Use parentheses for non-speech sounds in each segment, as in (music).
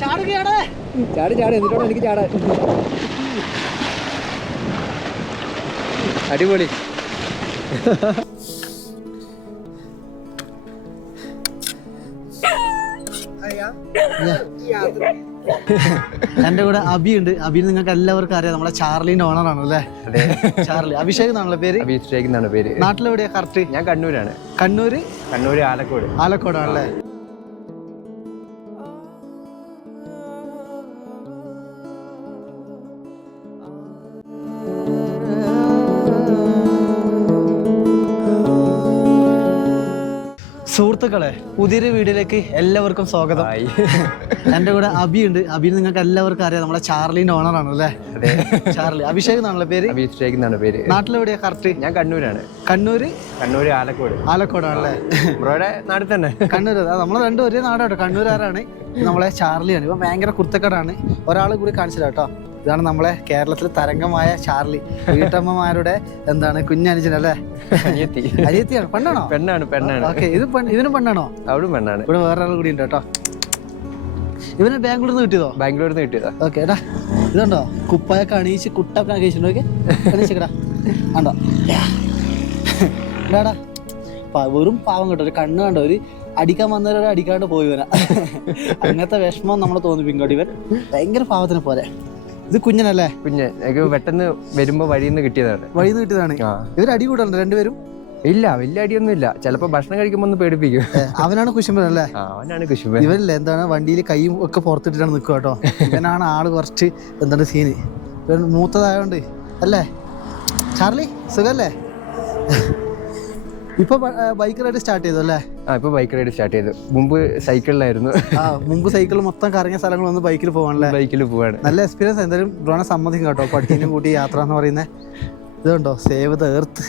ചാടി ചാടി എന്നിട്ടാണ് എനിക്ക് ചാടാൻ. അടിപൊളി. എന്റെ കൂടെ അബി ഉണ്ട്. അബി നിങ്ങൾക്ക് എല്ലാവർക്കും അറിയാം. നമ്മളെ ചാർലിന്റെ ഓണറാണ് അല്ലേ? അതെ. ചാർലി. അഭിഷേക് എന്നാണല്ലോ പേര്? അഭിഷേക് എന്നാണ് പേര്. നാട്ടിലെവിടെയാ? കറക്റ്റ്. ഞാൻ കണ്ണൂരാണ്. കണ്ണൂര്? കണ്ണൂര് ആലക്കോട്. ആലക്കോടാണല്ലേ? സുഹൃത്തുക്കളെ പുതിയൊരു വീഡിയോയിലേക്ക് എല്ലാവർക്കും സ്വാഗതം. എന്റെ കൂടെ അബി ഉണ്ട് അബി നിങ്ങൾക്ക് എല്ലാവർക്കും അറിയാം. നമ്മളെ ചാർലിന്റെ ഓണർ അല്ലേ? അതെ. ചാർലി. അഭിഷേക് എന്നാണല്ലോ പേര്? അഭിഷേക് എന്നാണ് പേര്. നാട്ടിലെവിടെയാ? കറക്റ്റ്. ഞാൻ കണ്ണൂരാണ്. കണ്ണൂര്? കണ്ണൂര് ആലക്കോട്. ആലക്കോടാണല്ലേ? ബ്രോയുടെ നാട്ടിൽ തന്നെ. കണ്ണൂർ നമ്മളെ രണ്ടും ഒരേ നാടാട്ടോ. കണ്ണൂരാരാണ്. നമ്മളെ ചാർലിയാണ്. ഇപ്പൊ ഭയങ്കര കുർത്തക്കടാണ് ഒരാൾ കൂടി കാണിച്ചില്ല കേട്ടോ. ഇതാണ് നമ്മളെ കേരളത്തിൽ തരംഗമായ ചാർലി. വീട്ടമ്മമാരുടെ എന്താണ് കുഞ്ഞനുജൻ അല്ലേ? അനിയത്തിയാണ്. പെണ്ണാണോ? പെണ്ണാണ് പെണ്ണാണ്. ഓക്കെ ഇത് ഇതിനും പെണ്ണാണോ? അവളും പെണ്ണാണ്. ഇവിടെ വേറെ ആൾ കൂടി ഉണ്ട് കേട്ടോ. ഇവന് ബാംഗ്ലൂരിൽ നിന്ന് കിട്ടിയതോ? ബാംഗ്ലൂരിൽ നിന്ന് കിട്ടിയതാ. ഓക്കെ എടാ ഇതുണ്ടോ? കുപ്പായൊക്കെ അണിയിച്ച് കുട്ടൊക്കെ അണിയിച്ചിട്ടുണ്ടോ ഓക്കെ? അണിയിച്ചേക്കടാ. എടാടാ വെറും പാവം കേട്ടോ. ഒരു കണ്ണ് കണ്ടോ? ഒരു അടിക്കാൻ വന്നവരോട് അടിക്കാണ്ട് പോയി വരാം അങ്ങനത്തെ വിഷമം നമ്മൾ തോന്നി കേട്ടോ ഇവൻ. ഭയങ്കര പാവത്തിന് പോലെ. ഇത് കുഞ്ഞനല്ലേ? കുഞ്ഞ്. എനിക്ക് പെട്ടെന്ന് വരുമ്പോ വഴിയിൽ നിന്ന് കിട്ടിയതാണ്. വഴിയിൽ നിന്ന് കിട്ടിയതാണ് ഇവർ അടി കൂടണ്ട രണ്ടുപേരും? ഇല്ല വലിയ അടിയൊന്നും ഇല്ല. ചിലപ്പോ ഭക്ഷണം കഴിക്കുമ്പോ ഒന്ന് പേടിപ്പിക്കും. അവനാണ് കുശുമ്പൻ അല്ലേ? അവനാണ് കുശുമ്പൻ. ഇവരല്ലേ എന്താണ് വണ്ടിയിൽ കൈയും ഒക്കെ പുറത്തിട്ടിട്ടാണ് നിൽക്കുക കേട്ടോ. ഇവനാണ് ആൾ കുറച്ച് എന്താണ് സീന് ഇവൻ മൂത്തതായോണ്ട് അല്ലേ? ചാർലി സുഖല്ലേ? ഇപ്പൊ ബൈക്ക് റൈഡ് സ്റ്റാർട്ട് ചെയ്തു അല്ലേ? ആ ഇപ്പൊ ബൈക്ക് റൈഡ് സ്റ്റാർട്ട് ചെയ്തു. മുമ്പ് സൈക്കിളിലായിരുന്നു ആ മുമ്പ് സൈക്കിൾ മൊത്തം കറങ്ങിയ സ്ഥലങ്ങൾ വന്ന് ബൈക്കിൽ പോകാനല്ലേ ബൈക്കിൽ പോവാണ്. നല്ല എക്സ്പീരിയൻസ് എന്തായാലും ഡ്രോണെ സമ്മതിക്കും കേട്ടോ. പട്ടീനും കൂട്ടി യാത്ര എന്ന് പറയുന്നത് ഇതുണ്ടോ? സേവ് ദ എർത്ത്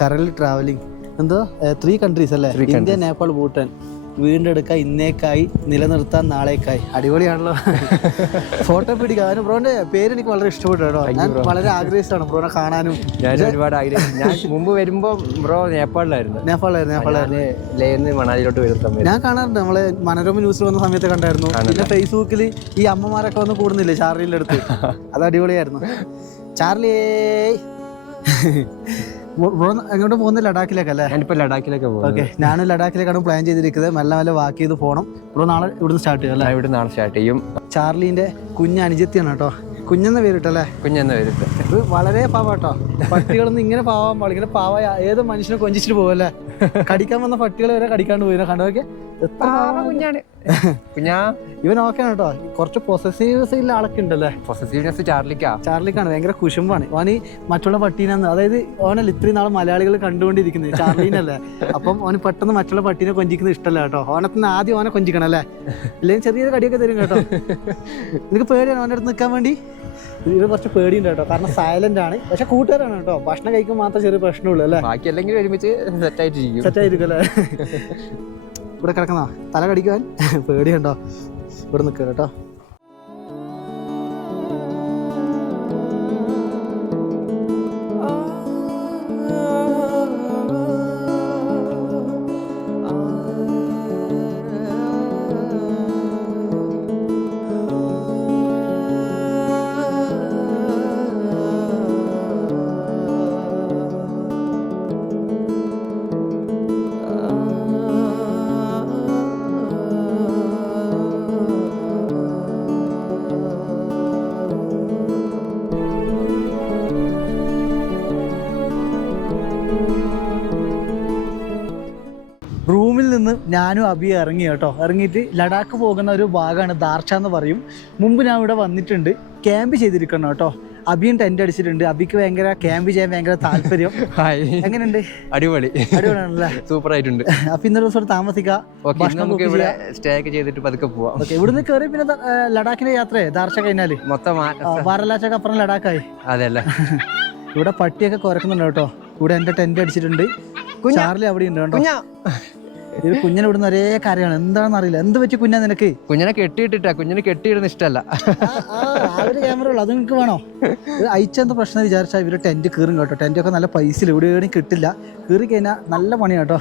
കറൽ ട്രാവലിംഗ് എന്തോ? ത്രീ കൺട്രീസ് അല്ലേ? ഇന്ത്യ നേപ്പാൾ ഭൂട്ടാൻ. വീണ്ടെടുക്കാൻ ഇന്നേക്കായി നിലനിർത്താൻ നാളേക്കായി. അടിപൊളിയാണല്ലോ. (laughs) ഫോട്ടോ പിടിക്കുക അതിന് ബ്രോന്റെ പേര് എനിക്ക് വളരെ ഇഷ്ടപ്പെട്ടു കേട്ടോ. ഞാൻ വളരെ ആഗ്രഹിച്ചാണ് ബ്രോനെ കാണാനും. ഞാൻ ഒരുപാട് ആഗ്രഹിച്ചു. ഞാൻ മുമ്പ് വരുമ്പോ ബ്രോ നേപ്പാളിലായിരുന്നു. നേപ്പാളിലായിരുന്നു നേപ്പാളിലായിരുന്നു. ലേന്ന് മണാലിയിലോട്ട് വരുന്ന സമയത്ത്. ഞാൻ കാണാറുണ്ട്. നമ്മൾ മനോരമ ന്യൂസ് വന്ന സമയത്ത് കണ്ടായിരുന്നു. പിന്നെ ഫേസ്ബുക്കിൽ ഈ അമ്മമാരൊക്കെ വന്ന് കൂടുന്നില്ലേ ചാർലിന്റെ അടുത്ത്? (laughs) അത് അടിപൊളിയായിരുന്നു. ചാർലി എങ്ങോട്ട് ലഡാക്കിലേക്ക് ലഡാക്കിലേക്കല്ലേ? ഞാനിപ്പോ ലഡാക്കിലേക്ക് പോകും ഓക്കെ. ഞാനും ലഡാക്കിലേക്കാണ് പ്ലാൻ ചെയ്തിരിക്കുന്നത്. മെല്ലെ മെല്ലെ വാക്ക് ചെയ്ത് പോകണം ബ്രോ നാളെ ഇവിടുന്ന് സ്റ്റാർട്ട് ചെയ്യും അല്ലേ? ഇവിടെ നാളെ സ്റ്റാർട്ട് ചെയ്യും. ചാർലിന്റെ കുഞ്ഞ് അനുജത്തിയാണ് കേട്ടോ. കുഞ്ഞെന്ന് പേരിട്ടല്ലേ? കുഞ്ഞെന്ന് പേരിട്ട്. ഇത് വളരെ പാവ കേട്ടോ. പട്ടികളൊന്നും ഇങ്ങനെ പാവാൻ പാടില്ല ഇങ്ങനെ പാവ ഏത് മനുഷ്യനെ കൊഞ്ചിച്ചിട്ട് പോവല്ലേ? കടിക്കാൻ വന്ന പട്ടികൾ വരെ കടിക്കാണ്ട് പോയി കണ്ടോക്കെ എത്ര പാവം. കുഞ്ഞാണ്. കുഞ്ഞാ ഇവൻ ഓക്കെയാണ് കേട്ടോ. കുറച്ച് പൊസസീവ്സ് ഉള്ള ആളൊക്കെ ഉണ്ടല്ലേ? പൊസസീവ്നെസ് ചാർലിക്കാ. ചാർലിക്കാണ് ഭയങ്കര കുശുമ്പാണ്. ഈ മറ്റുള്ള പട്ടീനെന്ന് അതായത് ഓനല്ല ഇത്രയും നാൾ മലയാളികൾ കണ്ടുകൊണ്ടിരിക്കുന്നത് ചാർലീനല്ലേ? അപ്പം ഓന് പെട്ടെന്ന് മറ്റുള്ള പട്ടീനെ കൊഞ്ചിക്കുന്നത് ഇഷ്ടമല്ല കേട്ടോ. ഓനത്തിന് ആദ്യം ഓനെ കൊഞ്ചിക്കണം അല്ലേ ഇല്ലെങ്കിൽ ചെറിയൊരു കടിയൊക്കെ തരും കേട്ടോ. നിനക്ക് പേടിയാണ് ഓന്റെ അടുത്ത് നിൽക്കാൻ വേണ്ടി? ഇത് കുറച്ച് പേടിയുണ്ട് കേട്ടോ. കാരണം സൈലന്റ് ആണ്. പക്ഷെ കൂട്ടുകാരാണ് കേട്ടോ. ഭക്ഷണം കഴിക്കുമ്പോൾ മാത്രം ചെറിയ പ്രശ്നമുള്ളൂ അല്ലേ? ബാക്കി അല്ലെങ്കിൽ ഒരുമിച്ച് സെറ്റ് ആയിട്ടിരിക്കും സെറ്റ് ആയിരിക്കും അല്ലേ? ഇവിടെ കിടക്കുന്ന തല കടിക്കുവാൻ? (laughs) പേടിയുണ്ടോ? ഇവിടെ നിൽക്കുക കേട്ടോ. നിന്ന് ഞാനും അബി ഇറങ്ങി കേട്ടോ. ഇറങ്ങിയിട്ട് ലഡാക്ക് പോകുന്ന ഒരു ഭാഗമാണ് ദാർച്ച എന്ന് പറയും. മുമ്പ് ഞാൻ ഇവിടെ വന്നിട്ടുണ്ട്. ക്യാമ്പ് ചെയ്തിരിക്കണം കേട്ടോ. അബിയും ടെന്റ് അടിച്ചിട്ടുണ്ട്. അബിക്ക് ഭയങ്കര ക്യാമ്പ് ചെയ്യാൻ ഭയങ്കര താല്പര്യം. (laughs) ഹായ്. എങ്ങനെയുണ്ട്? അടിപൊളി. അടിപൊളിയാണല്ലേ? (laughs) സൂപ്പർ ആയിട്ടുണ്ട് അപ്പൊ ഇന്നൊരു ദിവസം താമസിക്കാം. ഇവിടെ സ്റ്റേ ഒക്കെ ചെയ്തിട്ട് പതുക്കെ പോവാം. ഓക്കെ ഇവിടുന്ന് കയറി പിന്നെ ലഡാക്കിന്റെ യാത്രയെ? ദാർച്ച കഴിഞ്ഞാൽ? മൊത്തം വാരലാച്ചൊക്കെ അപ്പുറം ലഡാക്കായി. അതെ അല്ലേ (laughs) ഇവിടെ പട്ടിയൊക്കെ കുരക്കുന്നുണ്ട് കേട്ടോ. ഇവിടെ എന്റെ ടെന്റ് അടിച്ചിട്ടുണ്ട്. ചാർലി അവിടെ ഉണ്ട് കേട്ടോ. കുഞ്ഞാ. ഇത് കുഞ്ഞിനെ ഇവിടുന്ന് ഒരേ കാര്യമാണ്. എന്താണെന്ന് അറിയില്ല. എന്ത് പറ്റി കുഞ്ഞാ നിനക്ക്? കുഞ്ഞിനെ കെട്ടിയിട്ടിട്ടാ. കുഞ്ഞിനെ കെട്ടിയിടുന്ന ഇഷ്ടമല്ല. ക്യാമറ ഉള്ളു. അത് നിങ്ങൾക്ക് വേണോ? അയച്ചെന്ത് പ്രശ്നം വിചാരിച്ചാൽ ഇവർ ടെന്റ് കീറും കേട്ടോ. ടെന്റ് ഒക്കെ നല്ല പൈസ എവിടെയും കിട്ടില്ല. കീറി കഴിഞ്ഞാൽ നല്ല പണി കേട്ടോ.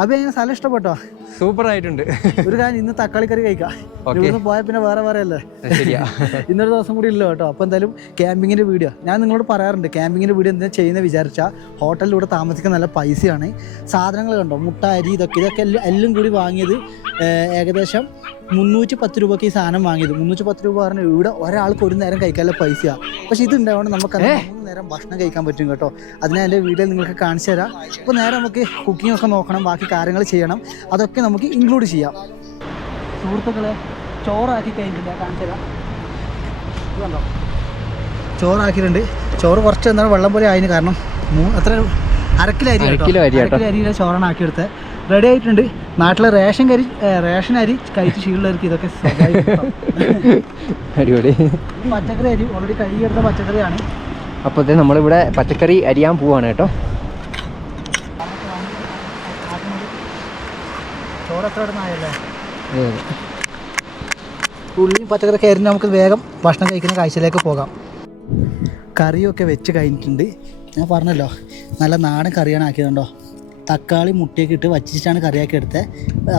അപ്പൊ ഞാൻ സ്ഥലം ഇഷ്ടപ്പെട്ടോ? സൂപ്പർ ആയിട്ടുണ്ട് ഒരു കാര്യം ഇന്ന് തക്കാളി കറി കഴിക്കാം. ഇവിടുന്ന് പോയാൽ പിന്നെ വേറെ വേറെ അല്ലേ? ഇന്നൊരു ദിവസം കൂടി ഇല്ല കേട്ടോ. അപ്പൊ എന്തായാലും ക്യാമ്പിങ്ങിന്റെ വീഡിയോ ഞാൻ നിങ്ങളോട് പറയാറുണ്ട് ക്യാമ്പിങ്ങിന്റെ വീഡിയോ എന്താ ചെയ്യുന്നത് വിചാരിച്ചാൽ ഹോട്ടലിലൂടെ താമസിക്കാൻ നല്ല പൈസയാണ്. സാധനങ്ങൾ കണ്ടോ? മുട്ട അരി ഇതൊക്കെ ഇതൊക്കെ എല്ലാം കൂടി വാങ്ങിയത് ഏകദേശം മുന്നൂറ്റി പത്ത് രൂപക്ക് ഈ സാധനം വാങ്ങിയത്. മുന്നൂറ്റി പത്ത് രൂപ പറഞ്ഞാൽ ഇവിടെ ഒരാൾക്ക് ഒരു നേരം കഴിക്കാനുള്ള പൈസയാണ് പക്ഷെ ഇത് ഉണ്ടാവണം നമുക്ക് മൂന്ന് നേരം ഭക്ഷണം കഴിക്കാൻ പറ്റും കേട്ടോ. അതിനെ എന്റെ വീഡിയോ നിങ്ങൾക്ക് കാണിച്ചു തരാം. അപ്പോൾ നേരെ നമുക്ക് കുക്കിംഗ് ഒക്കെ നോക്കണം ബാക്കി കാര്യങ്ങൾ ചെയ്യണം. അതൊക്കെ നമുക്ക് ഇൻക്ലൂഡ് ചെയ്യാം. സുഹൃത്തുക്കളെ ചോറാക്കി കഴിഞ്ഞില്ല കാണിച്ചു തരാം. കണ്ടോ? ചോറാക്കിയിട്ടുണ്ട്. ചോറ് കുറച്ച് എന്താണ് വെള്ളം പോലെ ആയതിന് കാരണം അത്ര എത്ര? അരക്കിലോ അരി അര കേട്ടോ. കിലോ അരി കേട്ടോ. അരക്കിലോ അരിയിലെ ചോറാണ് ആക്കിയെടുത്തത്. റെഡി ആയിട്ടുണ്ട്. നാട്ടിലെ റേഷൻ കരി റേഷൻ അരി കഴിച്ച് ശീലമുള്ളവർക്ക് ഇതൊക്കെ. അടിപൊളി. പച്ചക്കറി അരി ഓൾറെഡി കഴുകിയെടുത്ത പച്ചക്കറിയാണ്. അപ്പോൾ ഇത് നമ്മളിവിടെ പച്ചക്കറി അരിയാൻ പോവാണ് കേട്ടോ. ഉള്ളിയും പച്ചക്കറി അരിഞ്ഞ് നമുക്ക് വേഗം ഭക്ഷണം കഴിക്കുന്ന കാഴ്ചയിലേക്ക് പോകാം. കറിയൊക്കെ വെച്ച് കഴിഞ്ഞിട്ടുണ്ട്. ഞാൻ പറഞ്ഞല്ലോ നല്ല നാടൻ കറിയാണ് ആക്കിയതുണ്ടോ? തക്കാളി മുട്ടിയൊക്കെ ഇട്ട് വച്ചിട്ടാണ് കറിയാക്കി എടുത്തത്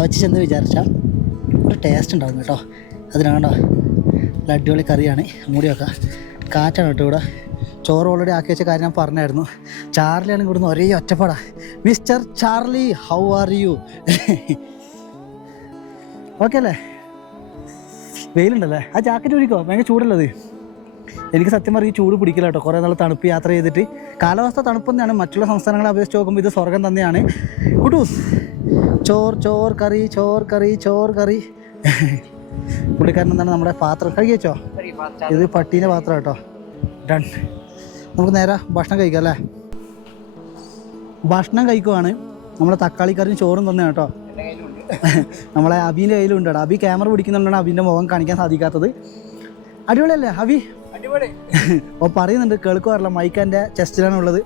വച്ചിച്ചെന്ന് വിചാരിച്ചാൽ ഒരു ടേസ്റ്റ് ഉണ്ടാവും കേട്ടോ. അതിനാണ്ടോ നല്ല അടിപൊളി കറിയാണ്. മൂടി വെക്കാം കാറ്റാണ് കേട്ടോ ഇവിടെ. ചോറ് ഓൾറെഡി ആക്കി വെച്ച കാര്യം ഞാൻ പറഞ്ഞായിരുന്നു. ചാർലിയാണ് ഇവിടുന്ന് ഒരേ ഒറ്റപ്പാടാ. Mister Charlie how are you okay അല്ലേ? വെയിലുണ്ടല്ലേ? ആ ജാക്കറ്റ് ഒരുക്കോ ഭയങ്കര ചൂടല്ലത് എനിക്ക് സത്യം പറഞ്ഞാൽ ഈ ചൂട് പിടിക്കില്ല കേട്ടോ. കുറേ നാൾ തണുപ്പ് യാത്ര ചെയ്തിട്ട്. കാലാവസ്ഥ തണുപ്പ് തന്നെയാണ്. മറ്റുള്ള സംസ്ഥാനങ്ങളെ അപേക്ഷിച്ച് നോക്കുമ്പോൾ ഇത് സ്വർഗം തന്നെയാണ്. കുട്ടൂസ് ചോർ ചോർ കറി ചോർ കറി ചോർ കറി. പുള്ളിക്കാരൻ എന്താണ് നമ്മുടെ പാത്രം? കഴിക്കോ ഇത് പട്ടീന്റെ പാത്രം കേട്ടോ. ഡൺ നമുക്ക് നേരെ ഭക്ഷണം കഴിക്കാം അല്ലേ? ഭക്ഷണം കഴിക്കുവാണ്. നമ്മുടെ തക്കാളി കറിയും ചോറും തന്നെ കേട്ടോ. നമ്മളെ അബീന്റെ കയ്യിലുണ്ട് കേട്ടോ. അബി ക്യാമറ പിടിക്കുന്നുണ്ടാണ് അബീന്റെ മുഖം കാണിക്കാൻ സാധിക്കാത്തത്. അടിപൊളിയല്ലേ അബി? (laughs) ഓ പറയുന്നുണ്ട് കേൾക്കുവാറില്ല മൈക്കാന്റെ ചെസ്റ്റിലാണ് ഉള്ളത്.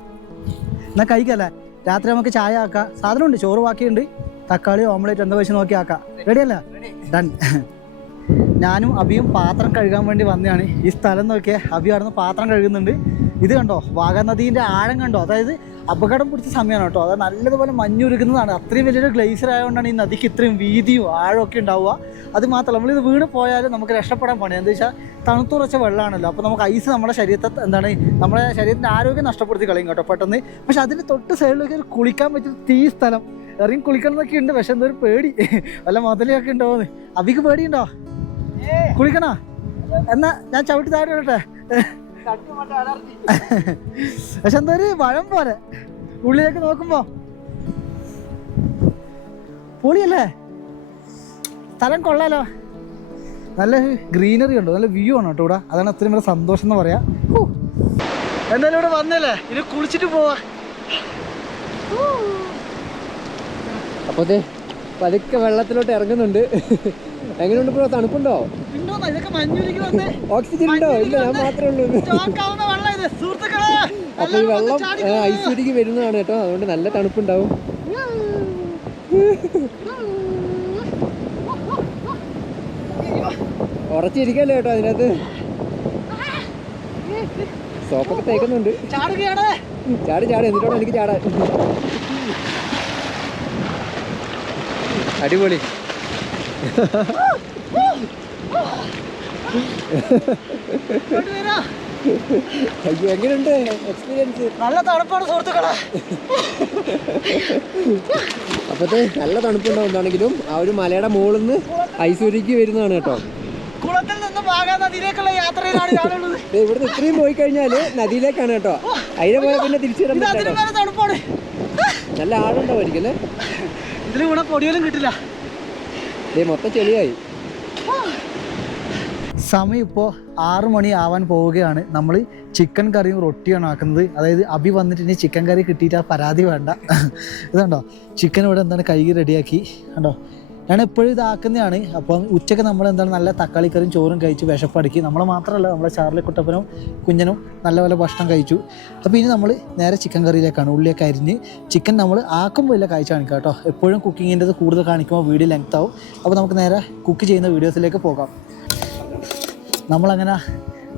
എന്നാൽ കഴിക്കല്ലേ? രാത്രി നമുക്ക് ചായ ആക്കാം. സാധനമുണ്ട് ചോറ് ബാക്കിയുണ്ട്. തക്കാളി ഓംലേറ്റ് എന്താ വെച്ച് നോക്കി ആക്കാം. റെഡിയല്ല ഡൺ (laughs) ഞാനും അബിയും പാത്രം കഴുകാൻ വേണ്ടി വന്നതാണ്. ഈ സ്ഥലം നോക്കിയാൽ അബി അവിടുന്ന് പാത്രം കഴുകുന്നുണ്ട്. ഇത് കണ്ടോ? വാഗനദീന്റെ ആഴം കണ്ടോ? അതായത് അപകടം പിടിച്ച സമയമാണ് കേട്ടോ. അത് നല്ലതുപോലെ മഞ്ഞുരുക്കുന്നതാണ് അത്രയും വലിയൊരു ഗ്ലേസർ ആയതുകൊണ്ടാണ് ഈ നദിക്ക് ഇത്രയും വീതിയും ആഴമൊക്കെ ഉണ്ടാവുക. അത് മാത്രമല്ല നമ്മളിത് വീണ് പോയാലും നമുക്ക് രക്ഷപ്പെടാൻ പണി എന്താ വെച്ചാൽ തണുത്തുറച്ച വെള്ളമാണല്ലോ. അപ്പോൾ നമുക്ക് ഐസ് നമ്മുടെ ശരീരത്തെ എന്താണ് നമ്മുടെ ശരീരത്തിന്റെ ആരോഗ്യം നഷ്ടപ്പെടുത്തി കളയും കേട്ടോ പെട്ടെന്ന്. പക്ഷെ അതിന് തൊട്ട് സൈഡിലേക്ക് ഒരു കുളിക്കാൻ പറ്റിയ തീ സ്ഥലം. ഇറങ്ങി കുളിക്കണം എന്നൊക്കെ ഉണ്ട് പക്ഷെ എന്തൊരു പേടി. വല്ല മുതലൊക്കെ ഉണ്ടോന്ന് അവിക്ക് പേടിയുണ്ടോ? കുളിക്കണോ? എന്നാ ഞാൻ ചവിട്ടി താഴെ ഇടട്ടെ. പക്ഷെ എന്തോ ഒരു വഴം പോലെ. ഉള്ളിലേക്ക് നോക്കുമ്പോ. പൊളിയല്ലേ? സ്ഥലം കൊള്ളാലോ. നല്ല ഗ്രീനറി ഉണ്ട്? നല്ല വ്യൂ ആണ് കേട്ടോ ഇവിടെ. അതാണ് അത്രയും വലിയ സന്തോഷം എന്ന് പറയാ. എന്തായാലും ഇവിടെ വന്നല്ലേ? ഇനി കുളിച്ചിട്ട് പോവാ. അപ്പോൾ ഇത് പതുക്കെ വെള്ളത്തിലോട്ട് ഇറങ്ങുന്നുണ്ട്. എങ്ങനെയുണ്ട് ബ്രോ? തണുപ്പുണ്ടോ? ഓക്സിജൻ ഉണ്ടോ? ഇല്ല ഞാൻ മാത്രമേ ഉള്ളൂ. അപ്പോൾ ഈ വെള്ളം ഐശ്വര്യക്ക് വരുന്നതാണ് കേട്ടോ. അതുകൊണ്ട് നല്ല തണുപ്പുണ്ടാവും. ഉറച്ചിരിക്കല്ലോ കേട്ടോ അതിനകത്ത്? സോപ്പൊക്കെ തേക്കുന്നുണ്ട്. ചാടി ചാടി. എന്നിട്ടോ എനിക്ക് ചാടാൻ. അടിപൊളി. അയ്യോ എങ്ങനെയുണ്ട് എക്സ്പീരിയൻസ് നല്ല തണുപ്പാണ് സുഹൃത്തുക്കളെ. അപ്പത്തെ നല്ല തണുപ്പുണ്ടാവുന്നതാണെങ്കിലും ആ ഒരു മലയുടെ മുകളിൽ നിന്ന് ഐശ്വര്യക്ക് വരുന്നതാണ് കേട്ടോ. കുളത്തിൽ നിന്ന് വാഗാ നദിയിലേക്കുള്ള യാത്രയിലാണ് ഞാനുള്ളത്. ഇവിടുന്ന് ഇത്രയും പോയി കഴിഞ്ഞാൽ നദിയിലേക്കാണ് കേട്ടോ. അതിനെ പോലെ പിന്നെ തിരിച്ചു പറ്റില്ല തണുപ്പാണ്. നല്ല ആളുണ്ടാവും ഇതിലും ഇതിൽ ഇവിടെ പൊടിയോലും കിട്ടില്ല. സമയം ഇപ്പോൾ ആറു മണി ആവാൻ പോവുകയാണ്. നമ്മൾ ചിക്കൻ കറിയും റൊട്ടിയാണ് ആക്കുന്നത്. അതായത് അഭി വന്നിട്ട് ഇനി ചിക്കൻ കറി കിട്ടിയിട്ട് ആ പരാതി വേണ്ട. ഇതുണ്ടോ? ചിക്കൻ ഇവിടെ എന്താണ് കഴുകി റെഡിയാക്കി കണ്ടോ? ഞാൻ എപ്പോഴും ഇതാക്കുന്നതാണ്. അപ്പം ഉച്ചയ്ക്ക് നമ്മൾ എന്താണ് നല്ല തക്കാളി കറിയും ചോറും കഴിച്ച് വിശപ്പടുക്കി. നമ്മൾ മാത്രമല്ല നമ്മളെ ചാർലി കുട്ടപ്പനും കുഞ്ഞനും നല്ല പോലെ ഭക്ഷണം കഴിച്ചു. അപ്പോൾ ഇനി നമ്മൾ നേരെ ചിക്കൻ കറിയിലേക്കാണ് ഉള്ളിയൊക്കെ അരിഞ്ഞ് ചിക്കൻ നമ്മൾ ആക്കുമ്പോൾ ഇല്ല കാഴ്ച കാണിക്കാം കേട്ടോ. എപ്പോഴും കുക്കിങ്ങിന്റെ കൂടുതൽ കാണിക്കുമ്പോൾ വീഡിയോ ലെങ്ത് ആവും. അപ്പോൾ നമുക്ക് നേരെ കുക്ക് ചെയ്യുന്ന വീഡിയോസിലേക്ക് പോകാം. നമ്മളങ്ങനെ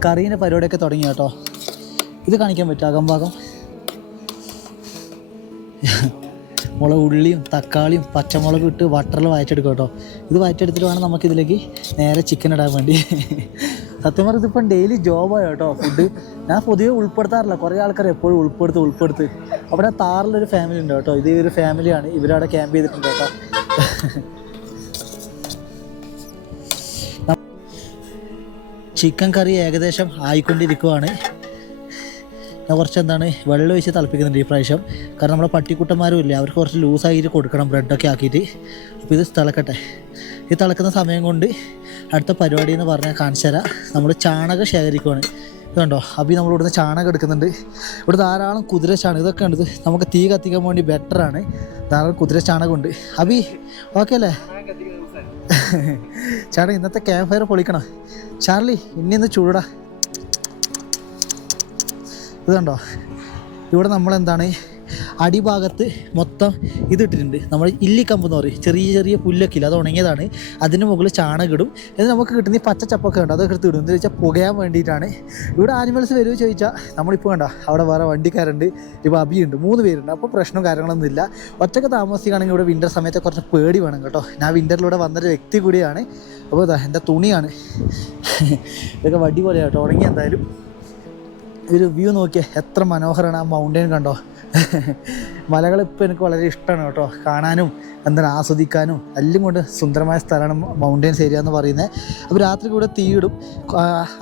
കറീന്റെ പരിപാടിയൊക്കെ തുടങ്ങി കേട്ടോ. ഇത് കാണിക്കാൻ പറ്റും അകംഭാഗം. മുളക് ഉള്ളിയും തക്കാളിയും പച്ചമുളകും ഇട്ട് വട്ടറിൽ വയറ്റെടുക്കും കേട്ടോ. ഇത് വയറ്റെടുത്തിട്ട് വേണം നമുക്കിതിലേക്ക് നേരെ ചിക്കൻ ഇടാൻ വേണ്ടി. സത്യം പറഞ്ഞത് ഇപ്പം ഡെയിലി ജോബാണ് കേട്ടോ ഫുഡ് ഞാൻ പൊതുവെ ഉൾപ്പെടുത്താറില്ല. കുറേ ആൾക്കാർ എപ്പോഴും ഉൾപ്പെടുത്ത് ഉൾപ്പെടുത്ത്. അവിടെ താറിലൊരു ഫാമിലി ഉണ്ട് കേട്ടോ. ഇത് ഒരു ഫാമിലിയാണ് ഇവരവിടെ ക്യാമ്പ് ചെയ്തിട്ടുണ്ട് കേട്ടോ. ചിക്കൻ കറി ഏകദേശം ആയിക്കൊണ്ടിരിക്കുവാണ്. കുറച്ച് എന്താണ് വെള്ളം ഒഴിച്ച് തിളപ്പിക്കുന്നുണ്ട് ഈ പ്രാവശ്യം. കാരണം നമ്മുടെ പട്ടിക്കുട്ടന്മാരും ഇല്ല അവർക്ക് കുറച്ച് ലൂസായിട്ട് കൊടുക്കണം ബ്രെഡൊക്കെ ആക്കിയിട്ട്. അപ്പോൾ ഇത് തിളക്കട്ടെ. ഇത് തിളക്കുന്ന സമയം കൊണ്ട് അടുത്ത പരിപാടി എന്ന് പറഞ്ഞാൽ കാണിച്ചു തരാം. നമ്മൾ ചാണകം ശേഖരിക്കുകയാണ് ഇത് കണ്ടോ? ഈ നമ്മൾ ഇവിടുന്ന് ചാണകം എടുക്കുന്നുണ്ട്. ഇവിടെ ധാരാളം കുതിര ചാണകം ഇതൊക്കെ ഉണ്ട് നമുക്ക് തീ കത്തിക്കാൻ വേണ്ടി ബെറ്ററാണ് ധാരാളം കുതിര ചാണകമുണ്ട് അബി ഓക്കെ അല്ലേ? (laughs) ചേട്ടാ ഇന്നത്തെ ക്യാമ്പ് ഫയർ പൊളിക്കണം. ചാർലി ഇന്നിന്ന് ഇന്ന് ചൂടാ. ഇത് കണ്ടോ ഇവിടെ നമ്മൾ എന്താണ് അടിഭാഗത്ത് മൊത്തം ഇതിട്ടിട്ടുണ്ട്. നമ്മൾ ഇല്ലിക്കമ്പ് എന്ന് പറയും. ചെറിയ ചെറിയ പുല്ലൊക്കെ ഇല്ല. അത് ഉണങ്ങിയതാണ്. അതിന് മുകളിൽ ചാണകം ഇടും എന്നിട്ട് നമുക്ക് കിട്ടുന്ന ഈ പച്ച ചപ്പൊക്കെ ഉണ്ട് അതൊക്കെ എടുത്ത് ഇടും. എന്ന് വെച്ചാൽ പുകയാൻ വേണ്ടിയിട്ടാണ്. ഇവിടെ ആനിമൽസ് വരുമോ ചോദിച്ചാൽ നമ്മളിപ്പോൾ കണ്ട അവിടെ വേറെ വണ്ടിക്കാരുണ്ട്. ഇപ്പോൾ അബിയുണ്ട് മൂന്ന് പേരുണ്ട്. അപ്പോൾ പ്രശ്നവും കാര്യങ്ങളൊന്നും ഇല്ല. ഒറ്റയ്ക്ക് താമസിക്കുകയാണെങ്കിൽ ഇവിടെ വിന്റർ സമയത്ത് കുറച്ച് പേടി വേണം കേട്ടോ. ഞാൻ വിന്ററിലൂടെ വന്നൊരു വ്യക്തി കൂടിയാണ്. അപ്പോൾ ഇതാ എന്റെ തുണിയാണ്. ഇതൊക്കെ വടി പോലെയാണ് കേട്ടോ ഉണങ്ങി എന്തായാലും. ഒരു വ്യൂ നോക്കിയാൽ എത്ര മനോഹരമാണ് ആ മൗണ്ടൻ കണ്ടോ? മലകൾ ഇപ്പോൾ എനിക്ക് വളരെ ഇഷ്ടമാണ് കേട്ടോ. കാണാനും എന്താണ് ആസ്വദിക്കാനും എല്ലാം കൊണ്ട് സുന്ദരമായ സ്ഥലമാണ് മൗണ്ടൈൻസ് ഏരിയ എന്ന് പറയുന്നത്. അപ്പോൾ രാത്രി കൂടെ തീയിടും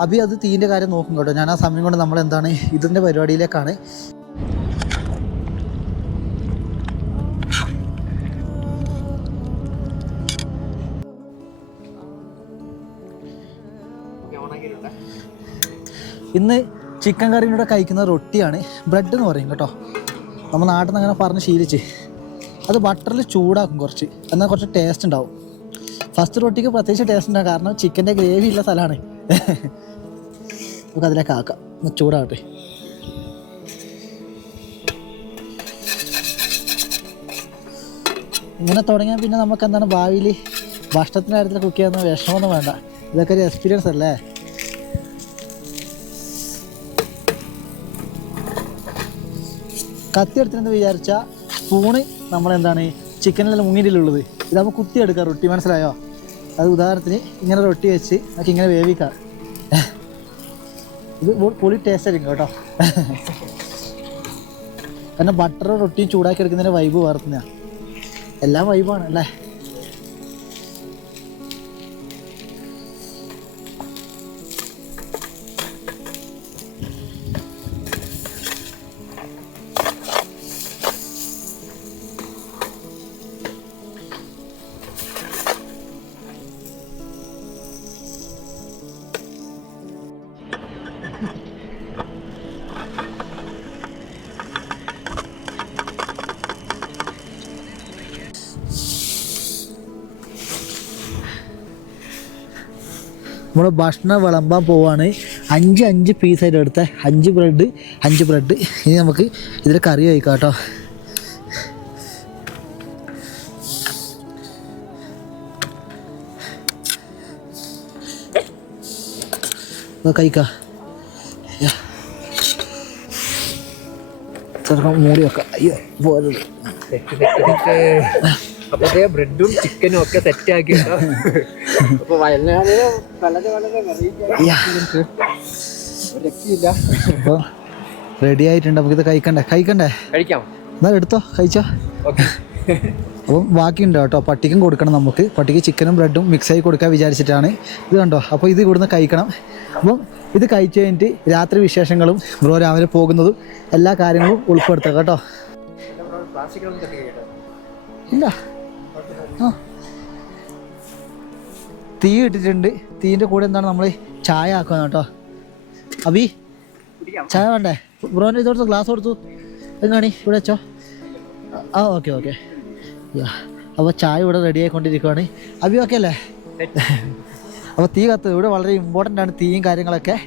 അഭി അത് തീന്റെ കാര്യം നോക്കും കേട്ടോ. ഞാൻ ആ സമയം കൊണ്ട് നമ്മൾ എന്താണ് ഇതിന്റെ പരിപാടിയിലേക്കാണ്. ഇന്ന് ചിക്കൻ കറിയുടെ കഴിക്കുന്ന റൊട്ടിയാണ്. ബ്രെഡ് എന്ന് പറയും കേട്ടോ. നമ്മൾ നാട്ടിൽ നിന്ന് അങ്ങനെ പറഞ്ഞ് ശീലിച്ച്. അത് ബട്ടറിൽ ചൂടാക്കും കുറച്ച്. എന്നാൽ കുറച്ച് ടേസ്റ്റ് ഉണ്ടാവും. ഫസ്റ്റ് റൊട്ടിക്ക് പ്രത്യേകിച്ച് ടേസ്റ്റ് ഉണ്ടാകും കാരണം ചിക്കന്റെ ഗ്രേവി ഉള്ള സ്ഥലമാണ്. നമുക്ക് അതിലേക്ക് ആക്കാം. ചൂടാവട്ടെ. ഇങ്ങനെ തുടങ്ങിയാൽ പിന്നെ നമുക്ക് എന്താണ് ഭാവിയിൽ ഭക്ഷണത്തിന്റെ കാര്യത്തിൽ കുക്ക് ചെയ്യാൻ വിഷമമൊന്നും വേണ്ട. ഇതൊക്കെ ഒരു എക്സ്പീരിയൻസ് അല്ലേ? കത്തി വിചാരിച്ച സ്പൂണ് നമ്മളെന്താണ് ചിക്കനിലെല്ലാം മുങ്ങിയിട്ടുള്ളത് ഇതാകുമ്പോൾ കുത്തി എടുക്കാം റൊട്ടി. മനസ്സിലായോ? അത് ഉദാഹരണത്തിന് ഇങ്ങനെ റൊട്ടി വെച്ച് നമുക്ക് ഇങ്ങനെ വേവിക്കാം. ഇത് പൊളി ടേസ്റ്റ് ആയിരിക്കും കേട്ടോ. കാരണം ബട്ടറും റൊട്ടിയും ചൂടാക്കി എടുക്കുന്നതിന്റെ വൈബ് വേർത്തുന്നതാണ് എല്ലാം വൈബാണ് അല്ലേ? നമ്മൾ ഭക്ഷണം വിളമ്പാൻ പോവാണ്. അഞ്ച് അഞ്ച് പീസായിട്ട് എടുത്ത. അഞ്ച് ബ്രെഡ് അഞ്ച് ബ്രെഡ് ഇനി നമുക്ക് ഇതിൽ കറി കഴിക്കാം? കേട്ടോ കഴിക്കാം മൂടി വെക്കാം. അയ്യോ പോരുത് സെറ്റ് സെറ്റ് സെറ്റ് അപ്പൊ ബ്രെഡും ചിക്കനും ഒക്കെ സെറ്റ് ആക്കി അപ്പൊ വയനാടിന് വളരെ വളരെ അയ്യാ. ഒരു രക്ഷയില്ല. അപ്പോൾ റെഡി ആയിട്ടുണ്ട്. നമുക്കിത് കഴിക്കണ്ടേ? കഴിക്കണ്ടേ? കഴിക്കാം. എന്നാ എടുത്തോ? കഴിച്ചോ? അപ്പം ബാക്കിയുണ്ട് കേട്ടോ. പട്ടിക്കും കൊടുക്കണം നമുക്ക്. പട്ടിക്ക് ചിക്കനും ബ്രെഡും മിക്സ് ആയി കൊടുക്കാൻ വിചാരിച്ചിട്ടാണ് ഇത് കണ്ടോ? അപ്പോൾ ഇത് ഇവിടുന്ന് കഴിക്കണം. അപ്പം ഇത് കഴിച്ചു കഴിഞ്ഞിട്ട് രാത്രി വിശേഷങ്ങളും ബ്രോ രാവിലെ പോകുന്നതും എല്ലാ കാര്യങ്ങളും ഉൾപ്പെടുത്തുക കേട്ടോ. ഇല്ല. തീ ഇട്ടിട്ടുണ്ട്. തീന്റെ കൂടെ എന്താണ് നമ്മൾ ചായ ആക്കുന്നത് കേട്ടോ. അബി ചായ വേണ്ടേ? ബ്രോന്റെ ഇത് കൊടുത്തു ഗ്ലാസ് കൊടുത്തു. എങ്ങാണി? ഇവിടെ വെച്ചോ. ആ ഓക്കെ ഓക്കെ. അപ്പോൾ ചായ ഇവിടെ റെഡി ആയിക്കൊണ്ടിരിക്കുവാണ്. അബി ഓക്കെ അല്ലേ? അപ്പോൾ തീ കത്ത് ഇവിടെ വളരെ ഇമ്പോർട്ടന്റ് ആണ് തീയും കാര്യങ്ങളൊക്കെ.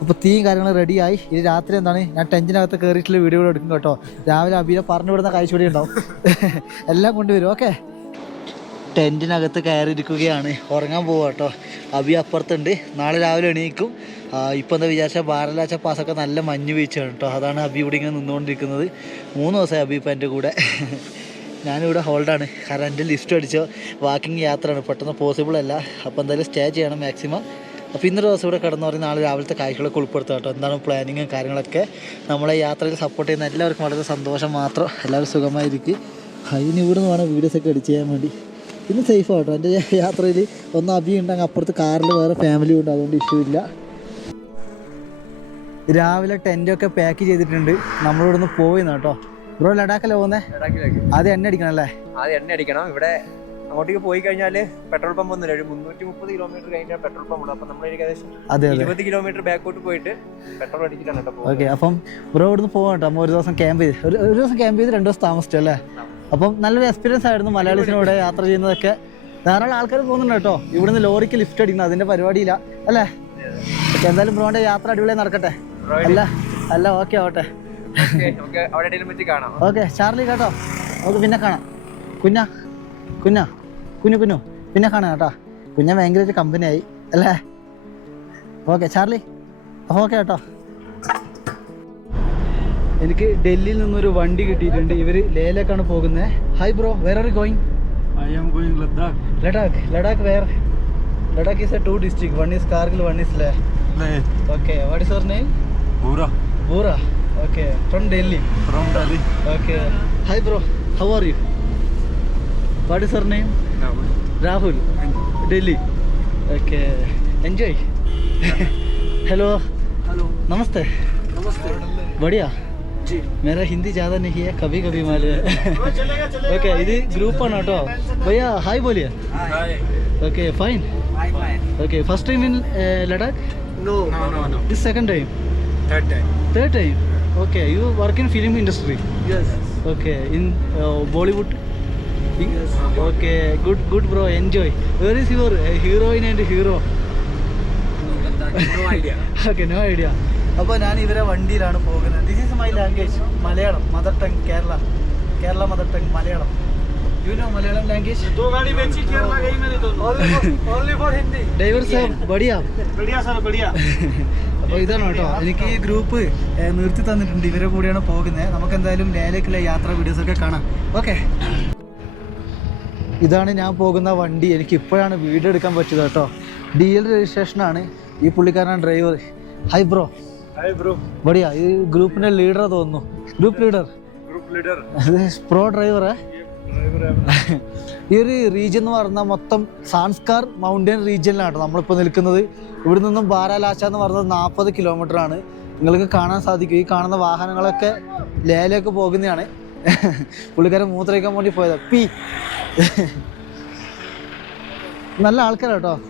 അപ്പോൾ തീയും കാര്യങ്ങളും റെഡിയായി ഇനി രാത്രി എന്താണ്? ഞാൻ ടെൻഷനകത്ത് കയറിയിട്ടുള്ള വീഡിയോ എടുക്കും കേട്ടോ. രാവിലെ അബിയെ പറഞ്ഞു വിടുന്ന കാഴ്ച ഉണ്ടാവും. എല്ലാം കൊണ്ടുവരും ഓക്കെ ടെന്റിനകത്ത് കയറിയിരിക്കുകയാണ്. ഉറങ്ങാൻ പോവുക കേട്ടോ. അബി അപ്പുറത്തുണ്ട്. നാളെ രാവിലെ എണീക്കും. ഇപ്പം എന്താ വിചാരിച്ചാൽ ബാരലാച്ച പാസൊക്കെ നല്ല മഞ്ഞ് വീഴ്ചയാണ് കേട്ടോ. അതാണ് അബി ഇവിടെ ഇങ്ങനെ നിന്നുകൊണ്ടിരിക്കുന്നത്. മൂന്ന് ദിവസമായി അബി ഇപ്പം എന്റെ കൂടെ. ഞാനിവിടെ ഹോൾഡാണ് കാരണം എന്റെ ലിസ്റ്റ് അടിച്ചോ വാക്കിംഗ് യാത്രയാണ്. പെട്ടെന്ന് പോസിബിൾ അല്ല. അപ്പോൾ എന്തായാലും സ്റ്റേ ചെയ്യണം മാക്സിമം അപ്പോൾ ഇന്നൊരു ദിവസം ഇവിടെ കിടന്നു പറഞ്ഞാൽ നാളെ രാവിലത്തെ കാഴ്ചകളൊക്കെ ഉൾപ്പെടുത്തുക കേട്ടോ. എന്താണ് പ്ലാനിങ്ങും കാര്യങ്ങളൊക്കെ. നമ്മളെ യാത്രയിൽ സപ്പോർട്ട് ചെയ്യുന്ന എല്ലാവർക്കും വളരെ സന്തോഷം മാത്രം. എല്ലാവരും സുഖമായിരിക്കും. അതിന് ഇവിടെ നിന്ന് വേണം വീഡിയോസൊക്കെ എഡിറ്റ് ചെയ്യാൻ വേണ്ടി. ഇന്ന് സേഫ് ആട്ടോ. എന്റെ യാത്രയിൽ ഒന്ന് അഭി ഉണ്ടെങ്കിൽ അപ്പുറത്ത് കാറിൽ വേറെ ഫാമിലി ഉണ്ട് അതുകൊണ്ട് ഇഷ്യൂ ഇല്ല. രാവിലെ ടെന്റൊക്കെ പാക്ക് ചെയ്തിട്ടുണ്ട്. നമ്മളിവിടെ നിന്ന് പോയി കേട്ടോ. ബ്രോ ലഡാക്കല്ലേ പോകുന്നേ അത് എണ്ണ അടിക്കണം അല്ലേ? അത് എണ്ണ അടിക്കണം. ഇവിടെ അങ്ങോട്ടേക്ക് പോയി കഴിഞ്ഞാൽ പെട്രോൾ പമ്പ് ഒന്നുമില്ല. ഒരു മുന്നൂറ്റി മുപ്പത് കിലോമീറ്റർ കഴിഞ്ഞാൽ പെട്രോൾ പമ്പ് ഉണ്ട് അപ്പം നമ്മൾ ഏകദേശം ഇരുപത് കിലോമീറ്റർ ബാക്കോട്ട് പോയിട്ട് പെട്രോൾ അടിച്ചിട്ടാണ് കേട്ടോ. ഓക്കെ അപ്പം ബ്രോ ഇവിടുന്ന് പോകാം കേട്ടോ. നമ്മൾ ഒരു ദിവസം ക്യാമ്പ് ചെയ്ത് ഒരു ദിവസം ക്യാമ്പ് ചെയ്ത് രണ്ട് ദിവസം താമസിച്ചു അല്ലേ? അപ്പം നല്ലൊരു എക്സ്പീരിയൻസ് ആയിരുന്നു മലയാളീസിനോട് യാത്ര ചെയ്യുന്നതൊക്കെ. ധാരാളം ആൾക്കാർ പോകുന്നുണ്ട് കേട്ടോ. ഇവിടുന്ന് ലോറിക്ക് ലിഫ്റ്റ് അടിക്കുന്നത് അതിന്റെ പരിപാടിയില്ല. അല്ലേ? എന്തായാലും ബ്രോന്റെ യാത്ര അടിപൊളിയായി നടക്കട്ടെ. അല്ല അല്ല ഓക്കെ ആവട്ടെ. ഓക്കേ, ചാർലി കേട്ടോ. നമുക്ക് പിന്നെ കാണാം. കുഞ്ഞ കുഞ്ഞ കുഞ്ഞു കുഞ്ഞു. പിന്നെ കാണാം കേട്ടോ. കുഞ്ഞ ഭയങ്കര ഒരു കമ്പനിയായി അല്ലേ? Okay Charlie. അപ്പോൾ ഓക്കെ കേട്ടോ. എനിക്ക് ഡൽഹിയിൽ നിന്നൊരു വണ്ടി കിട്ടിയിട്ടുണ്ട് ഇവർ ലേയിലേക്കാണ് പോകുന്നത് hi bro where are going I am going Ladakh. Ladakh Ladakh where Ladakh is a two district one is Kargil one is Leh Leh, okay what is your name Pura, Bura okay from Delhi from Delhi. Okay. Hi bro, how are you? What is your name? Rahul. Delhi. Okay. Enjoy. Hello. Hello. नमस्ते Namaste. बढ़िया मेरा हिंदी ज़्यादा नहीं है कभी कभी मालूम है। ओके (laughs) इधर ग्रुप ऑन ऑटो भैया हाई बोलिए। Okay fine okay first time in Ladakh no no no this second time third time third time okay you work in film industry yes okay in Bollywood okay good good bro enjoy where is your heroine and hero okay no idea No idea. Okay, no idea. അപ്പോൾ ഞാൻ ഇവരെ വണ്ടിയിലാണ് പോകുന്നത് this is my language Malayalam mother tongue Kerala Kerala mother tongue Malayalam you know Malayalam language दो गाड़ी बेची केरला गई मैंने दोनों only for hindi ഡ്രൈവർ സാബ് ബടിയാ बढ़िया सर बढ़िया അപ്പോൾ ഇതാണ് കേട്ടോ എനിക്ക് ഈ ഗ്രൂപ്പ് ഏഹ്, നിർത്തി തന്നിട്ടുണ്ട് ഇവരെ കൂടെയാണ് പോകുന്നത് നമുക്ക് എന്തായാലും ലേലേക്കുള്ള യാത്രാ വീഡിയോസ് ഒക്കെ കാണാം ഓക്കെ ഇതാണ് ഞാൻ പോകുന്ന വണ്ടി എനിക്ക് ഇപ്പോഴാണ് വീഡിയോ എടുക്കാൻ പറ്റിയത് കേട്ടോ ഡി എൽ രജിസ്ട്രേഷനാണ് ഈ പുള്ളിക്കാരനാണ് driver hi bro Hi bro. ബടിയാ ഈ ഗ്രൂപ്പിന്റെ ലീഡർ തോന്നുന്നു ഗ്രൂപ്പ് ലീഡർ. പ്രോ ഡ്രൈവറേ. ഈ ഒരു റീജിയൻ എന്ന് പറഞ്ഞാൽ മൊത്തം സാൻസ്കാർ മൗണ്ടൻ റീജിയനിലാണ് നമ്മളിപ്പോൾ നിൽക്കുന്നത്. ഇവിടെ നിന്നും ബാരാലാശ എന്ന് പറയുന്നത് നാൽപ്പത് കിലോമീറ്റർ ആണ്. നിങ്ങൾക്ക് കാണാൻ സാധിക്കും. ഈ കാണുന്ന വാഹനങ്ങളൊക്കെ ലേലൊക്കെ പോകുന്നതാണ്. (laughs) പുള്ളിക്കാരൻ മൂത്രയ്ക്കാൻ വേണ്ടി പോയത്. പി. (laughs) നല്ല ആൾക്കാരാട്ടോ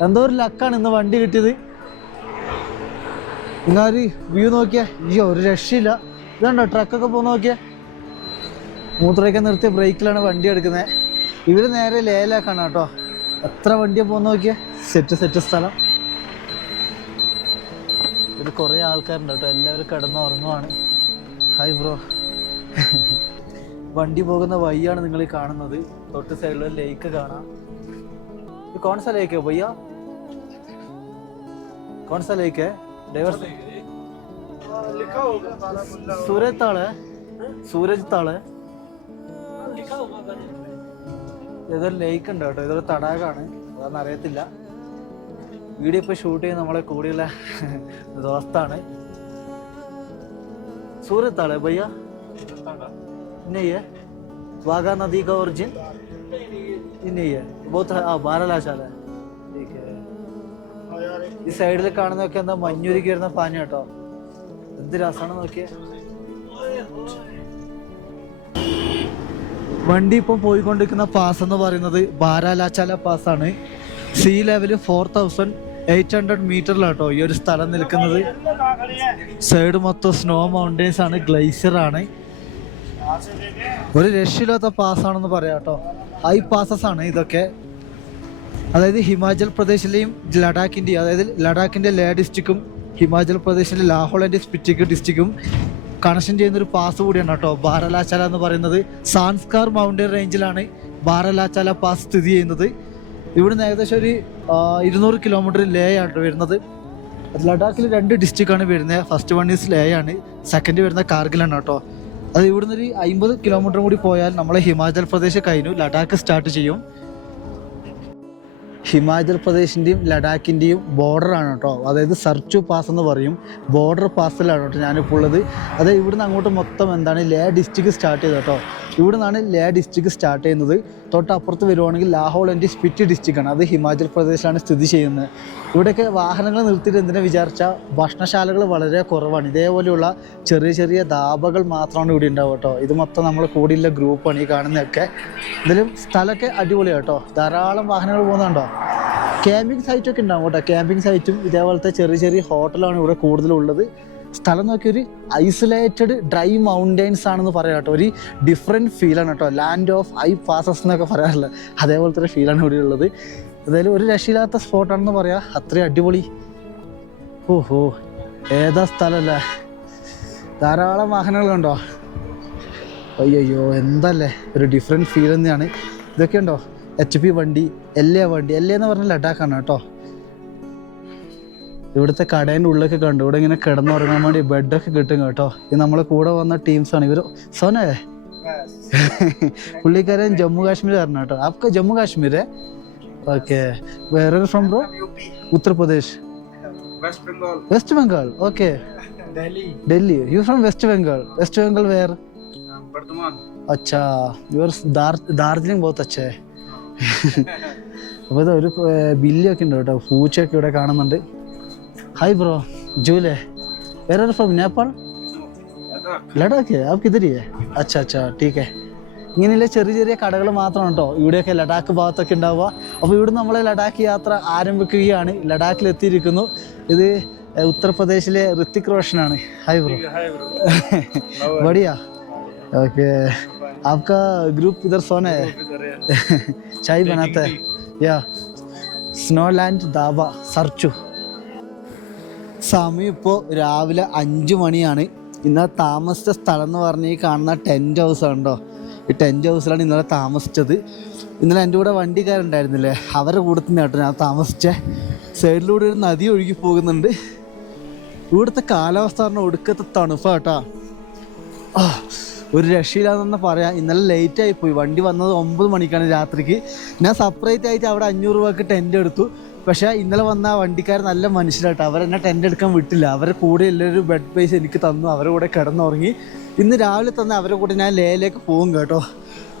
എന്തോ ഒരു ലക്കാണ് ഇന്ന് വണ്ടി കിട്ടിയത്. ഇങ്ങാര് വ്യൂ നോക്കിയേ. അയ്യോ ഒരു രക്ഷയില്ല. ഇതുണ്ടോ ട്രക്കൊക്കെ പോകുന്ന നോക്കിയേ. മൂത്രയൊക്കെ നിർത്തി ബ്രേക്കിലാണ് വണ്ടി എടുക്കുന്നത് ഇവർ നേരെ ലേലാക്കാണ് കേട്ടോ. എത്ര വണ്ടിയാ പോകുന്ന നോക്കിയേ. സെറ്റ് സെറ്റ് സ്ഥലം. ഇത് കുറേ ആൾക്കാരുണ്ട് കേട്ടോ. എല്ലാവരും കിടന്ന് ഉറങ്ങുവാണ്. ഹായ് ബ്രോ വണ്ടി പോകുന്ന വഴിയാണ് നിങ്ങൾ കാണുന്നത്. തൊട്ട് സൈഡിൽ ഒരു ലേക്ക് കാണാം. കോൺസ ലേക്ക് ഭയ്യ കോൺസ ലേക്ക് ഡൈവർ लिखा होगा ताला मुल्ला സൂരജ് താള് സൂരജ് താള് लिखा होगा ഇതൊരു ലേക്ക് ഉണ്ട് കേട്ടോ ഇതൊരു തടാകമാണ് അതൊന്നും അറിയത്തില്ല വീഡിയോ ഇപ്പോൾ ഷൂട്ട് ചെയ്യുന്ന നമ്മളെ കൂടെയുള്ള ദോസ്താണ് സൂരത്താളെ ഭയ്യ नहीं है वाघा नदी का ओरिजिन ये नहीं है ഈ സൈഡിൽ കാണുന്നതൊക്കെ എന്താ മഞ്ഞുരുക്കി വരുന്ന പാനി കേട്ടോ? എന്ത് രസമാണ് നോക്കിയ? വണ്ടി ഇപ്പം പോയിക്കൊണ്ടിരിക്കുന്ന പാസ് എന്ന് പറയുന്നത് ബാരാലാച്ചാല പാസ് ആണ്. Sea level four thousand eight hundred മീറ്ററിലാട്ടോ ഈ ഒരു സ്ഥലം നിൽക്കുന്നത്. സൈഡ് മൊത്തം സ്നോ മൗണ്ടൈൻസ് ആണ് ഗ്ലേസിയർ ആണ്. ഒരു രക്ഷയില്ലാത്ത പാസ്സാണെന്ന് പറയാം കേട്ടോ. ഹൈ പാസസ് ആണ് ഇതൊക്കെ. അതായത് ഹിമാചൽ പ്രദേശിലെയും ലഡാക്കിന്റെ അതായത് ലഡാക്കിന്റെ ലേ ഡിസ്ട്രിക്റ്റും ഹിമാചൽ പ്രദേശിലെ ലാഹോളിന്റെ സ്പിറ്റിക് ഡിസ്ട്രിക്റ്റും കണക്ഷൻ ചെയ്യുന്ന ഒരു പാസ് കൂടിയാണ് കേട്ടോ. ബാരലാച്ചാല എന്ന് പറയുന്നത് സാൻസ്കാർ മൗണ്ടൻ റേഞ്ചിലാണ് ബാരലാച്ചാല പാസ് സ്ഥിതി ചെയ്യുന്നത്. ഇവിടുന്ന് ഏകദേശം ഒരു ഇരുന്നൂറ് കിലോമീറ്റർ ലേ ആണ് വരുന്നത്. ലഡാക്കിൽ രണ്ട് ഡിസ്ട്രിക്റ്റാണ് വരുന്നത്. ഫസ്റ്റ് വൺ ഈസ് ലേ ആണ്. സെക്കൻഡ് വരുന്ന കാർഗിലാണ് കേട്ടോ. അത് ഇവിടുന്ന് ഒരു അമ്പത് കിലോമീറ്റർ കൂടി പോയാൽ നമ്മളെ ഹിമാചൽ പ്രദേശ് കഴിഞ്ഞു. ലഡാക്ക് സ്റ്റാർട്ട് ചെയ്യും. ഹിമാചൽ പ്രദേശിന്റെയും ലഡാക്കിന്റെയും ബോർഡറാണ് കേട്ടോ. അതായത് സർച്ചു പാസ് എന്ന് പറയും. ബോർഡർ പാസിലാണ് കേട്ടോ ഞാനിപ്പോൾ ഉള്ളത്. അതായത് ഇവിടുന്ന് അങ്ങോട്ട് മൊത്തം എന്താണ് ലേ ഡിസ്ട്രിക്ട് സ്റ്റാർട്ട് ചെയ്തത് കേട്ടോ. ഇവിടെ നിന്നാണ് ലേ ഡിസ്ട്രിക്ട് സ്റ്റാർട്ട് ചെയ്യുന്നത്. തൊട്ടപ്പുറത്ത് വരുവാണെങ്കിൽ ലാഹോൾ എന്റെ സ്പിറ്റ് ഡിസ്ട്രിക്റ്റാണ് അത് ഹിമാചൽ പ്രദേശിലാണ് സ്ഥിതി ചെയ്യുന്നത്. ഇവിടെയൊക്കെ വാഹനങ്ങൾ നിർത്തിയിട്ട് എന്തിനാ വിചാരിച്ചാൽ ഭക്ഷണശാലകൾ വളരെ കുറവാണ്. ഇതേപോലെയുള്ള ചെറിയ ചെറിയ ധാബകൾ മാത്രമാണ് ഇവിടെ ഉണ്ടാവുക കേട്ടോ. ഇത് മൊത്തം നമ്മൾ കൂടിയുള്ള ഗ്രൂപ്പാണ് ഈ കാണുന്നതൊക്കെ. ഇതിലും സ്ഥലമൊക്കെ അടിപൊളിയാണ് കേട്ടോ. ധാരാളം വാഹനങ്ങൾ പോകുന്നുണ്ടോ? ക്യാമ്പിംഗ് സൈറ്റൊക്കെ ഉണ്ടാവും കേട്ടോ. ക്യാമ്പിംഗ് സൈറ്റും ഇതേപോലത്തെ ചെറിയ ചെറിയ ഹോട്ടലാണ് ഇവിടെ കൂടുതലുള്ളത്. സ്ഥലം നോക്കി ഒരു ഐസൊലേറ്റഡ് ഡ്രൈ മൗണ്ടെയ്ൻസ് ആണെന്ന് പറയാം കേട്ടോ. ഒരു ഡിഫറെന്റ് ഫീലാണ് കേട്ടോ. ലാൻഡ് ഓഫ് ഐ പാസസ് എന്നൊക്കെ പറയാറില്ല അതേപോലത്തെ ഒരു ഫീലാണ് ഇവിടെ ഉള്ളത്. എന്തായാലും ഒരു രക്ഷയില്ലാത്ത സ്പോട്ടാണെന്ന് പറയാം. അത്രയും അടിപൊളി. ഓഹോ ഏതാ സ്ഥലമല്ലേ ധാരാളം വാഹനങ്ങൾ കണ്ടോ? അയ്യോ എന്തല്ലേ? ഒരു ഡിഫറെന്റ് ഫീൽ തന്നെയാണ്. ഇതൊക്കെ ഉണ്ടോ? എച്ച് പി വണ്ടി എല്ലാ വണ്ടി എല്ലാ എന്ന് പറഞ്ഞാൽ ലഡാക്കാണ് കേട്ടോ. ഇവിടുത്തെ കടേന്റെ ഉള്ളിലൊക്കെ കണ്ടു. ഇവിടെ ഇങ്ങനെ കിടന്നുറങ്ങാൻ വേണ്ടി ബെഡൊക്കെ കിട്ടും കേട്ടോ. ഇത് നമ്മളെ കൂടെ വന്ന ടീംസാണ് ഇവർ സോനേ? പുള്ളിക്കാരൻ ജമ്മു കാശ്മീർ കാരണം കേട്ടോ. അപ്പൊ ജമ്മു കാശ്മീര്? ഓക്കെ. വേറെ from bro Uttar Pradesh. West Bengal okay. Delhi you from West Bengal West Bengal where അച്ഛാ. यूर दार्जिलिंग बहुत अच्छा അപ്പോൾ ഇത് ഒരു ബില്ലൊക്കെ ഉണ്ട് കേട്ടോ. പൂച്ചയൊക്കെ ഇവിടെ കാണുന്നുണ്ട്. ഹായ് ബ്രോ ജൂലേ. വേറെ ഫ്രം നേപ്പാൾ. ലഡാക്ക് അവർക്ക് ഇതിരിയേ? അച്ഛാ അച്ഛാ ടീക്കേ. ഇങ്ങനെയുള്ള ചെറിയ ചെറിയ കടകൾ മാത്രമാണ് കേട്ടോ. ഇവിടെയൊക്കെ ലഡാക്ക് ഭാഗത്തൊക്കെ ഉണ്ടാവുക. അപ്പോൾ ഇവിടെ നമ്മൾ ലഡാക്ക് യാത്ര ആരംഭിക്കുകയാണ്. ലഡാക്കിൽ എത്തിയിരിക്കുന്നു. ഇത് ഉത്തർപ്രദേശിലെ ഋത്തിക് റോഷനാണ്. ഹായ് ബ്രോ ബടിയാ bro. (laughs) बढ़िया ओके आपका ग्रुप इधर सोन है (laughs) चाय बनाता है या സ്നോലാൻഡ് ദാബ സർച്ചു സമയം ഇപ്പോൾ രാവിലെ അഞ്ച് മണിയാണ് ഇന്നലെ താമസിച്ച സ്ഥലം എന്ന് പറഞ്ഞാൽ ഈ കാണുന്ന ടെൻറ്റ് ഹൗസ് ഉണ്ടോ ഈ ടെൻറ്റ് ഹൗസിലാണ് ഇന്നലെ താമസിച്ചത് ഇന്നലെ എൻ്റെ കൂടെ വണ്ടിക്കാരുണ്ടായിരുന്നില്ലേ അവരുടെ കൂടെ തന്നെ കേട്ടോ ഞാൻ താമസിച്ചേ സൈഡിലൂടെ ഒരു നദി ഒഴുകി പോകുന്നുണ്ട് ഇവിടുത്തെ കാലാവസ്ഥ പറഞ്ഞാൽ ഒടുക്കത്തെ തണുപ്പാ കേട്ടോ ആ, ഒരു രക്ഷയില്ലാന്ന് പറയാം. ഇന്നലെ ലേറ്റ് ആയി പോയി. വണ്ടി വന്നത് ഒമ്പത് മണിക്കാണ് രാത്രിക്ക്. ഞാൻ സെപ്പറേറ്റ് ആയിട്ട് അവിടെ അഞ്ഞൂറ് രൂപക്ക് ടെന്റ് എടുത്തു. പക്ഷേ ഇന്നലെ വന്ന വണ്ടിക്കാർ നല്ല മനുഷ്യരാട്ടോ. അവരെന്നെ ടെന്റ് എടുക്കാൻ വിട്ടില്ല. അവരെ കൂടെ എല്ലാവരും ബെഡ് പേസ് എനിക്ക് തന്നു. അവരുടെ കൂടെ കിടന്നുറങ്ങി. ഇന്ന് രാവിലെ തന്നെ അവരുടെ കൂടെ ഞാൻ ലേയിലേക്ക് പോകും കേട്ടോ.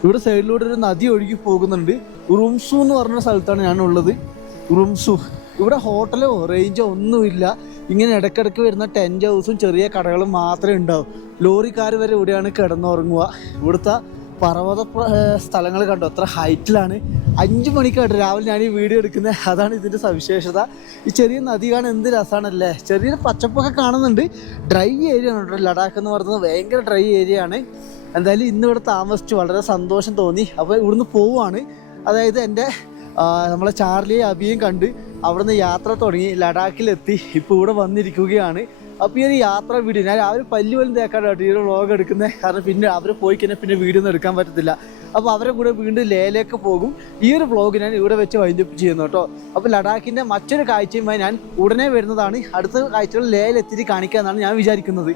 ഇവിടെ സൈഡിലൂടെ ഒരു നദി ഒഴുകി പോകുന്നുണ്ട്. ഉറുംസു എന്ന് പറഞ്ഞ സ്ഥലത്താണ് ഞാനുള്ളത്. ഉറുംസു ഇവിടെ ഹോട്ടലോ റേഞ്ചോ ഒന്നുമില്ല. ഇങ്ങനെ ഇടയ്ക്കിടയ്ക്ക് വരുന്ന ടെന്റ് ഹൗസും ചെറിയ കടകളും മാത്രമേ ഉണ്ടാവും. ലോറിക്കാർ വരെ ഇവിടെയാണ് കിടന്നുറങ്ങുക. ഇവിടുത്തെ പർവത സ്ഥലങ്ങൾ കണ്ടു? അത്ര ഹൈറ്റിലാണ്. അഞ്ച് മണിക്കാണ് രാവിലെ ഞാൻ ഈ വീഡിയോ എടുക്കുന്നത്. അതാണ് ഇതിന്റെ സവിശേഷത. ഈ ചെറിയ നദി കാണാൻ എന്ത് രസമാണല്ലേ ചെറിയൊരു പച്ചപ്പൊക്കെ കാണുന്നുണ്ട്. ഡ്രൈ ഏരിയ ആണ് കേട്ടോ. ലഡാക്ക് എന്ന് പറയുന്നത് ഭയങ്കര ഡ്രൈ ഏരിയ ആണ്. എന്തായാലും ഇന്ന് ഇവിടെ താമസിച്ചു. വളരെ സന്തോഷം തോന്നി. അപ്പോൾ ഇവിടുന്ന് പോവുകയാണ്. അതായത് എന്റെ നമ്മളെ ചാർലിയെ അബിയും കണ്ട് അവിടുന്ന് യാത്ര തുടങ്ങി ലഡാക്കിലെത്തി ഇപ്പോൾ ഇവിടെ വന്നിരിക്കുകയാണ്. അപ്പോൾ ഈ ഒരു യാത്ര വീഡിയോ ഞാൻ അവർ പല്ലു പോലും തേക്കാണ് കേട്ടോ ഈ ഒരു വ്ളോഗ് എടുക്കുന്നത് കാരണം പിന്നെ അവർ പോയി കഴിഞ്ഞാൽ പിന്നെ വീഡിയോ ഒന്നും എടുക്കാൻ പറ്റത്തില്ല. അപ്പോൾ അവരെ കൂടെ വീണ്ടും ലേലേക്ക് പോകും. ഈ ഒരു വ്ളോഗ് ഞാൻ ഇവിടെ വെച്ച് വൈൻഡപ്പ് ചെയ്യുന്നു കേട്ടോ. അപ്പോൾ ലഡാക്കിന്റെ മറ്റൊരു കാഴ്ചയുമായി ഞാൻ ഉടനെ വരുന്നതാണ്. അടുത്ത കാഴ്ചകൾ ലേയിലെത്തിയിട്ട് കാണിക്കാമെന്നാണ് ഞാൻ വിചാരിക്കുന്നത്.